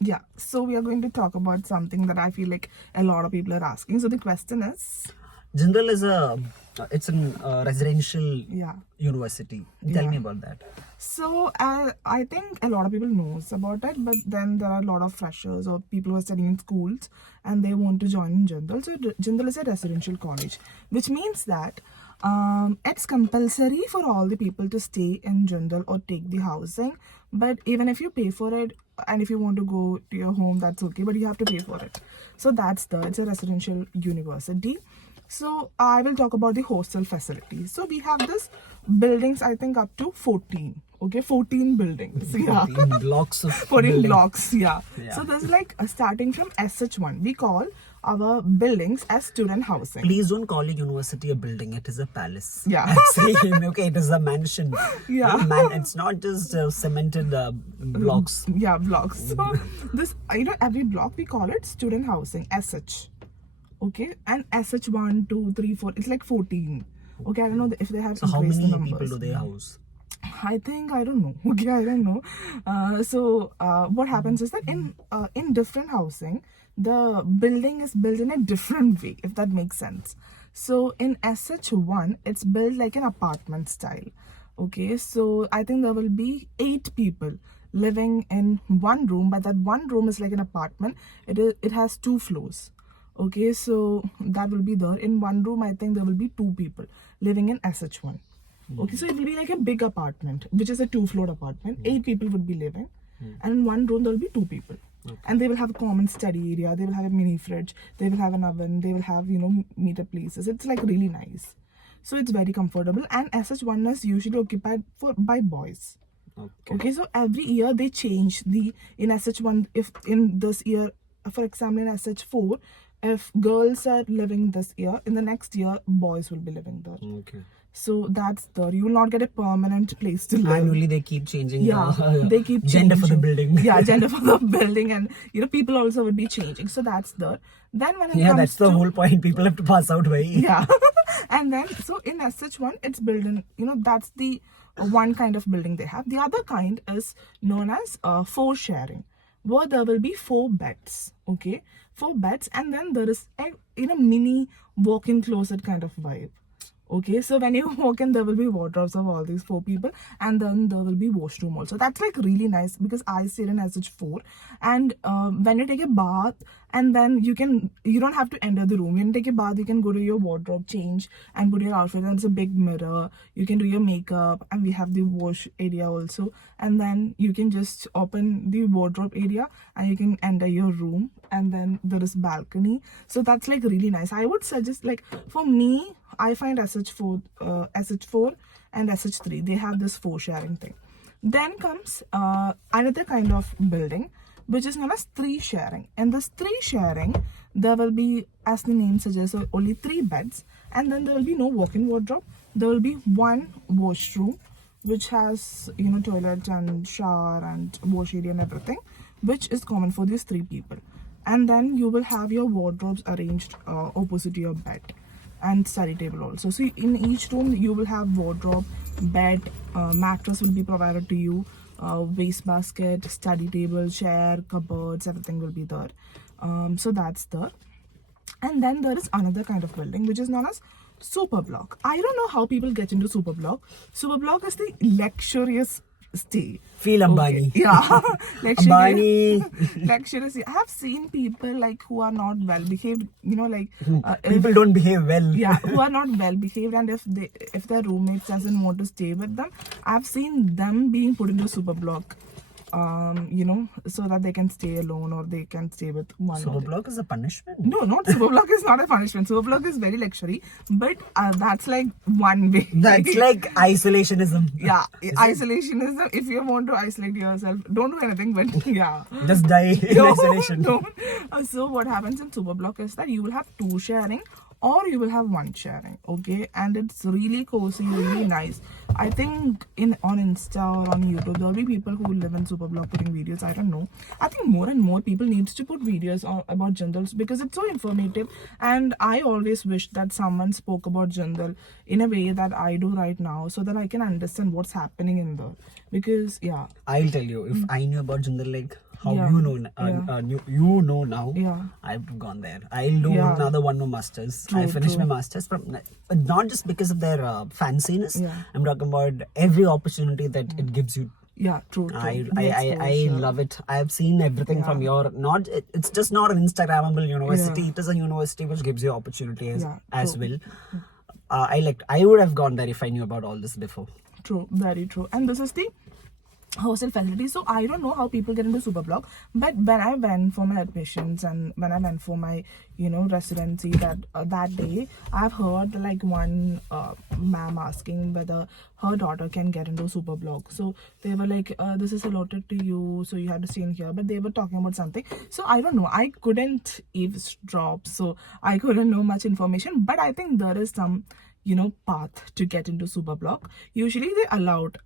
Yeah, so we are going to talk about something that I feel like a lot of people are asking. So the question is, Jindal is it's a residential yeah, university. Tell yeah. me about that. So I think a lot of people knows about it, but then there are a lot of freshers or people who are studying in schools and they want to join in JINDAL. So JINDAL is a residential college, which means that it's compulsory for all the people to stay in JINDAL or take the housing. But even if you pay for it and if you want to go to your home, that's okay, but you have to pay for it. So it's a residential university. So I will talk about the hostel facilities. So we have this buildings, I think up to 14. Okay, 14 buildings. Yeah. 14 blocks of 14 building. blocks, yeah. Yeah. So there's like starting from SH1. We call our buildings as student housing. Please don't call a university a building. It is a palace. Yeah. I'm saying, okay, it is a mansion. Yeah. It's not just cemented blocks. Yeah, blocks. So this, every block we call it student housing, SH. Okay, and SH1, 2, 3, 4, it's like 14. Okay, I don't know if they have So how increased many the numbers. people do they house? I think I don't know. Okay, I don't know. What happens is that in different housing, the building is built in a different way, if that makes sense. So in SH1, it's built like an apartment style. Okay, so I think there will be 8 people living in one room, but that one room is like an apartment. It has 2 floors. Okay, so that will be there. In one room, I think there will be 2 people living in SH1. Okay, so it will be like a big apartment, which is a 2-floor apartment. 8 people would be living, and in one room there will be 2 people. And they will have a common study area, they will have a mini fridge, they will have an oven, they will have, meetup places. It's like really nice. So it's very comfortable, and SH1 is usually occupied by boys. Okay, so every year they change in SH1. If in this year, for example, in SH4, if girls are living this year, in the next year boys will be living there. Okay. So that's there. You will not get a permanent place to live. Annually they keep changing they keep gender for the changing. building. Yeah, gender for the building, and people also would be changing. So that's there. Then when it comes that's the whole point. People have to pass out way. Yeah. And then so in SH1 it's built in, that's the one kind of building they have. The other kind is known as 4 sharing, where there will be 4 beds. Okay, 4 beds, and then there is a mini walk-in closet kind of vibe. Okay, so when you walk in, there will be wardrobes of all these 4 people, and then there will be washroom also. That's like really nice because I stayed in SH4, and when you take a bath, and then you don't have to enter the room. When you take a bath, you can go to your wardrobe, change, and put your outfit. And it's a big mirror. You can do your makeup, and we have the wash area also. And then you can just open the wardrobe area, and you can enter your room. And then there is balcony. So that's like really nice. I would suggest, like, for me, I find SH4 and SH3, they have this 4 sharing thing. Then comes another kind of building, which is known as 3 sharing. In this 3 sharing, there will be, as the name suggests, only 3 beds, and then there will be no walk-in wardrobe. There will be 1 washroom, which has toilet and shower and wash area and everything, which is common for these 3 people. And then you will have your wardrobes arranged opposite to your bed, and study table also. So in each room you will have wardrobe, bed, mattress will be provided to you, wastebasket, study table, chair, cupboards, everything will be there. So that's there. And then there is another kind of building which is known as super block. I don't know how people get into super block. Super block is the luxurious stay. Feel Ambani. Okay. Yeah. Ambani. Luxurious. I have seen people like who are not well behaved, people don't behave well. Yeah, who are not well behaved, and if their roommates doesn't want to stay with them, I've seen them being put into super block. So that they can stay alone or they can stay with one. Super block is a punishment? No, not super block is not a punishment. Super block is very luxury, but that's like one way. That's like isolationism. Yeah, isolationism. If you want to isolate yourself, don't do anything, but yeah. Just die in isolation. Don't. So what happens in super block is that you will have 2 sharing, or you will have 1 sharing. Okay, and it's really cozy, really nice. I think on Insta or on YouTube there will be people who live in super block putting videos. I don't know. I think more and more people needs to put videos about JINDAL because it's so informative, and I always wish that someone spoke about JINDAL in a way that I do right now, so that I can understand what's happening in there. Because yeah, I'll tell you, if I knew about JINDAL like how Yeah. you know Yeah. you know now. Yeah. I've gone there. I'll do Yeah. another one more masters. True, I finished true. my masters from not just because of their fanciness. Yeah. I'm talking about every opportunity that it gives you. Yeah, true, true. I The I exposure. love it. I have seen everything from Yeah. your not. It's just not an Instagrammable university. Yeah. It is a university which gives you opportunities Yeah, as true. well. I would have gone there if I knew about all this before. True, very true. And this is the hostel facility. So I don't know how people get into Superblock, but when I went for my admissions and when I went for my residency that day, I've heard like one ma'am asking whether her daughter can get into Superblock. So they were like, this is allotted to you, so you have to stay in here, but they were talking about something. So I don't know, I couldn't eavesdrop, so I couldn't know much information, but I think there is some path to get into Superblock. Usually they allowed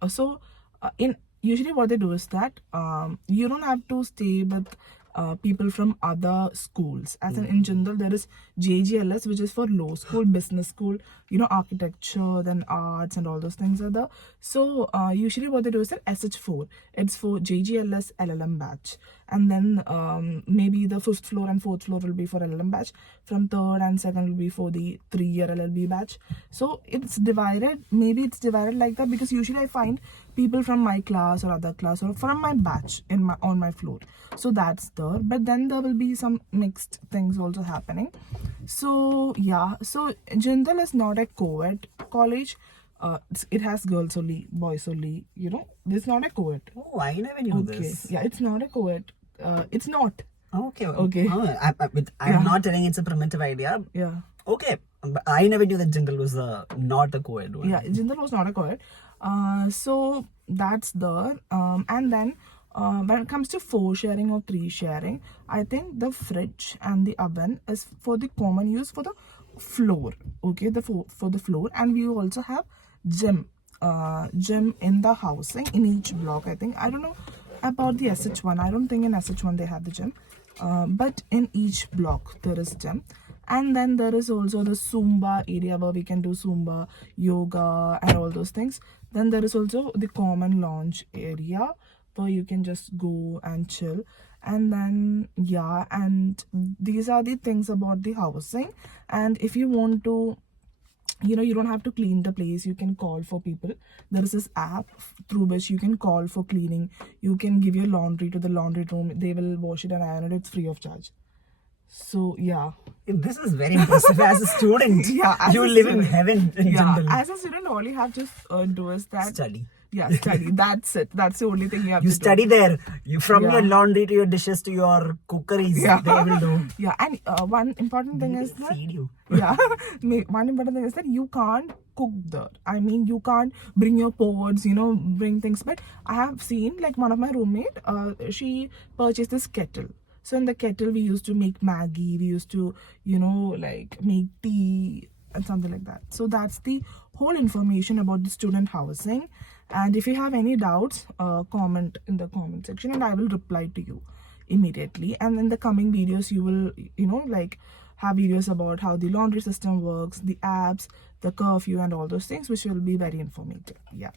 in usually what they do is that you don't have to stay with people from other schools. As in Jindal, there is JGLS, which is for law school, business school, architecture, then arts, and all those things are there. So usually what they do is that SH4, it's for JGLS LLM batch, and then maybe the 5th floor and 4th floor will be for LLM batch. From 3rd and 2nd will be for the 3-year LLB batch. So it's divided. Maybe it's divided like that because usually I find people from my class or other class or from my batch on my floor. So that's there. But then there will be some mixed things also happening. So yeah. So Jindal is not a co-ed college. It has girls only, boys only. It's not a co-ed. Oh, I never knew Okay. this. Yeah, it's not a co-ed. It's not. Okay. Okay. Oh, I'm not telling it's a primitive idea. Yeah. Okay. But I never knew that Jindal was not a co-ed one. Yeah, Jindal was not a co-ed. So that's there. And then when it comes to 4 sharing or 3 sharing, I think the fridge and the oven is for the common use for the floor. Okay, for the floor, and we also have gym in the housing in each block. I don't know about the SH1. I don't think in SH1 they have the gym, but in each block there is gym. And then there is also the Zumba area where we can do Zumba, yoga, and all those things. Then there is also the common lounge area where you can just go and chill. And then, yeah, and these are the things about the housing. And if you want to, you don't have to clean the place. You can call for people. There is this app through which you can call for cleaning. You can give your laundry to the laundry room. They will wash it and iron it. It's free of charge. So yeah, this is very impressive. As a student, yeah, you live in heaven in Jindal. As a student, all you have to do is that Study. Yeah, study. That's it. That's the only thing you have You to study do. there. You from Yeah. your laundry to your dishes to your cookeries. Yeah. They will do. Yeah, and one important thing is that Feed you. yeah, one important thing is that you can't cook there. I mean, you can't bring your pots, bring things. But I have seen like one of my roommate. She purchased this kettle. So in the kettle, we used to make Maggie. We used to, like make tea and something like that. So that's the whole information about the student housing. And if you have any doubts, comment in the comment section and I will reply to you immediately. And in the coming videos, you will, like have videos about how the laundry system works, the apps, the curfew and all those things, which will be very informative. Yeah.